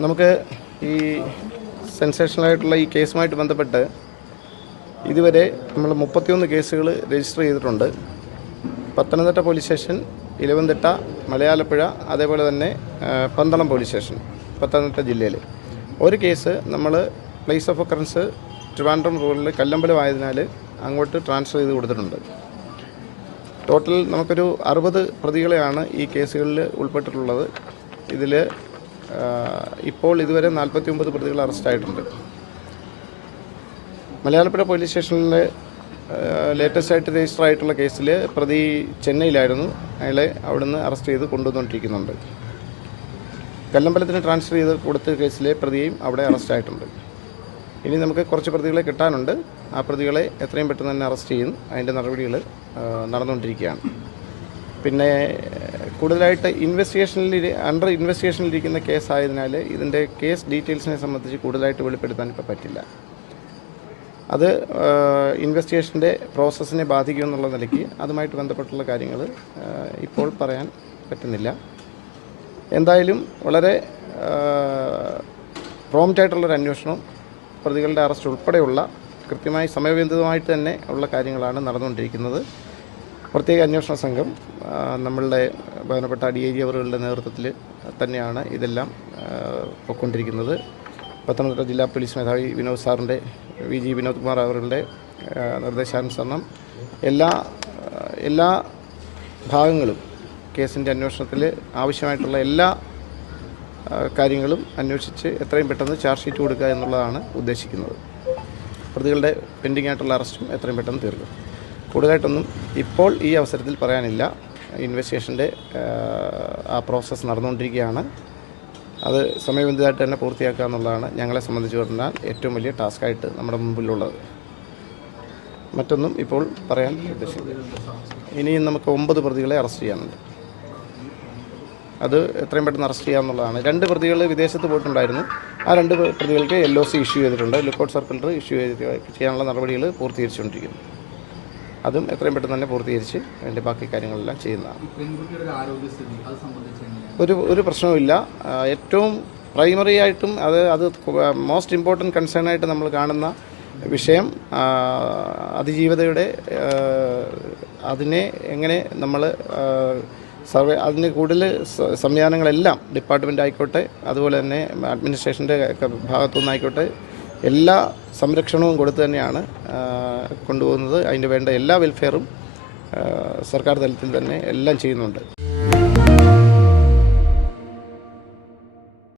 നമുക്ക് ഈ സെൻസേഷണലായിട്ടുള്ള ഈ കേസുമായിട്ട് ബന്ധപ്പെട്ട് ഇതുവരെ നമ്മൾ മുപ്പത്തിയൊന്ന് കേസുകൾ രജിസ്റ്റർ ചെയ്തിട്ടുണ്ട്. പത്തനംതിട്ട പോലീസ് സ്റ്റേഷൻ ഇലവന്തിട്ട മലയാലപ്പുഴ അതേപോലെ തന്നെ പന്തളം പോലീസ് സ്റ്റേഷൻ പത്തനംതിട്ട ജില്ലയിൽ ഒരു കേസ് നമ്മൾ പ്ലേസ് ഓഫ് ഒക്കറൻസ് ട്രിവാൻഡ്രം റൂളിൽ കല്ലമ്പലം ആയതിനാൽ അങ്ങോട്ട് ട്രാൻസ്ഫർ ചെയ്ത് കൊടുത്തിട്ടുണ്ട്. ടോട്ടൽ നമുക്കൊരു അറുപത് പ്രതികളെയാണ് ഈ കേസുകളിൽ ഉൾപ്പെട്ടിട്ടുള്ളത്. ഇതിൽ ഇപ്പോൾ ഇതുവരെ നാൽപ്പത്തി ഒമ്പത് പ്രതികൾ അറസ്റ്റായിട്ടുണ്ട് മലയാളപ്പുഴ പോലീസ് സ്റ്റേഷനിലെ ലേറ്റസ്റ്റ് ആയിട്ട് രജിസ്റ്റർ ആയിട്ടുള്ള കേസിൽ പ്രതി ചെന്നൈയിലായിരുന്നു. അയാളെ അവിടുന്ന് അറസ്റ്റ് ചെയ്ത് കൊണ്ടുവന്നുകൊണ്ടിരിക്കുന്നുണ്ട് കല്ലമ്പലത്തിന് ട്രാൻസ്ഫർ ചെയ്ത് കൊടുത്ത കേസിലെ പ്രതിയും അവിടെ അറസ്റ്റ് ആയിട്ടുണ്ട്. ഇനി നമുക്ക് കുറച്ച് പ്രതികളെ കിട്ടാനുണ്ട്. ആ പ്രതികളെ എത്രയും പെട്ടെന്ന് തന്നെ അറസ്റ്റ് ചെയ്യും. അതിന്റെ നടപടികൾ നടന്നുകൊണ്ടിരിക്കുകയാണ് പിന്നെ കൂടുതലായിട്ട് ഇൻവെസ്റ്റിഗേഷനിൽ അണ്ടർ ഇൻവെസ്റ്റിഗേഷനിലിരിക്കുന്ന കേസായതിനാൽ ഇതിന്റെ കേസ് ഡീറ്റെയിൽസിനെ സംബന്ധിച്ച് കൂടുതലായിട്ട് വെളിപ്പെടുത്താൻ ഇപ്പോൾ പറ്റില്ല. അത് ഇൻവെസ്റ്റിഗേഷന്റെ പ്രോസസ്സിനെ ബാധിക്കും എന്നുള്ള നിലയ്ക്ക് അതുമായിട്ട് ബന്ധപ്പെട്ടുള്ള കാര്യങ്ങൾ ഇപ്പോൾ പറയാൻ പറ്റുന്നില്ല. എന്തായാലും വളരെ പ്രോംറ്റായിട്ടുള്ളൊരു അന്വേഷണം പ്രതികളുടെ അറസ്റ്റ് ഉൾപ്പെടെയുള്ള കൃത്യമായി സമയബന്ധിതമായിട്ട് തന്നെ ഉള്ള കാര്യങ്ങളാണ് നടന്നുകൊണ്ടിരിക്കുന്നത്. പ്രത്യേക അന്വേഷണ സംഘം നമ്മളുടെ ബഹുമാനപ്പെട്ട ഡി ഐ ജി അവറുകളുടെ നേതൃത്വത്തിൽ തന്നെയാണ് ഇതെല്ലാം ആ, പൊയ്ക്കൊണ്ടിരിക്കുന്നത്. പത്തനംതിട്ട ജില്ലാ പോലീസ് മേധാവി വിനോദ് സാറിന്റെ വി ജി വിനോദ് കുമാർ അവരുടെ നിർദ്ദേശാനുസരണം. എല്ലാ എല്ലാ ഭാഗങ്ങളും കേസിന്റെ അന്വേഷണത്തിൽ ആവശ്യമായിട്ടുള്ള എല്ലാ കാര്യങ്ങളും അന്വേഷിച്ച് എത്രയും പെട്ടെന്ന് ചാർജ് ഷീറ്റ് കൊടുക്കുക എന്നുള്ളതാണ് ഉദ്ദേശിക്കുന്നത്. പ്രതികളുടെ പെൻഡിങ് ആയിട്ടുള്ള അറസ്റ്റും എത്രയും പെട്ടെന്ന് തീർക്കും. കൂടുതലായിട്ടൊന്നും ഇപ്പോൾ ഈ അവസരത്തിൽ പറയാനില്ല. ഇൻവെസ്റ്റിഗേഷന്റെ ആ പ്രോസസ്സ് നടന്നുകൊണ്ടിരിക്കുകയാണ്. അത് സമയബന്ധിതമായിട്ട് തന്നെ പൂർത്തിയാക്കുക എന്നുള്ളതാണ് ഞങ്ങളെ സംബന്ധിച്ച് പറഞ്ഞാൽ ഏറ്റവും വലിയ ടാസ്ക്കായിട്ട് നമ്മുടെ മുമ്പിലുള്ളത്. മറ്റൊന്നും ഇപ്പോൾ പറയാൻ ഉദ്ദേശിക്കുന്നു ഇനിയും നമുക്ക് ഒമ്പത് പ്രതികളെ അറസ്റ്റ് ചെയ്യാനുണ്ട്. അത് എത്രയും പെട്ടെന്ന് അറസ്റ്റ് ചെയ്യാമെന്നുള്ളതാണ് രണ്ട് പ്രതികൾ വിദേശത്ത് പോയിട്ടുണ്ടായിരുന്നു. ആ രണ്ട് പ്രതികൾക്ക് എൽ ഒ സി ഇഷ്യൂ ചെയ്തിട്ടുണ്ട്. ലുക്കൗട്ട് സർക്കുലർ ഇഷ്യൂ ചെയ്ത് ചെയ്യാനുള്ള നടപടികൾ പൂർത്തീകരിച്ചുകൊണ്ടിരിക്കുന്നു. അതും എത്രയും പെട്ടെന്ന് തന്നെ പൂർത്തീകരിച്ച് അതിന്റെ ബാക്കി കാര്യങ്ങളെല്ലാം ചെയ്യുന്നതാണ്. ഒരു ഒരു പ്രശ്നവുമില്ല ഏറ്റവും പ്രൈമറി ആയിട്ടും അത് അത് മോസ്റ്റ് ഇമ്പോർട്ടന്റ് കൺസേൺ ആയിട്ട് നമ്മൾ കാണുന്ന വിഷയം അതിജീവിതയുടെ അതിനെ എങ്ങനെ നമ്മൾ സർവേ അതിന് കൂടുതൽ സംവിധാനങ്ങളെല്ലാം ഡിപ്പാർട്ട്മെന്റ് ആയിക്കോട്ടെ അതുപോലെ തന്നെ അഡ്മിനിസ്ട്രേഷന്റെ ഭാഗത്തു നിന്നായിക്കോട്ടെ എല്ലാ സംരക്ഷണവും കൊടുത്ത് തന്നെയാണ് കൊണ്ടുപോകുന്നത്. അതിന് വേണ്ട എല്ലാ വെൽഫെയറും സർക്കാർ തലത്തിൽ തന്നെ എല്ലാം ചെയ്യുന്നുണ്ട്.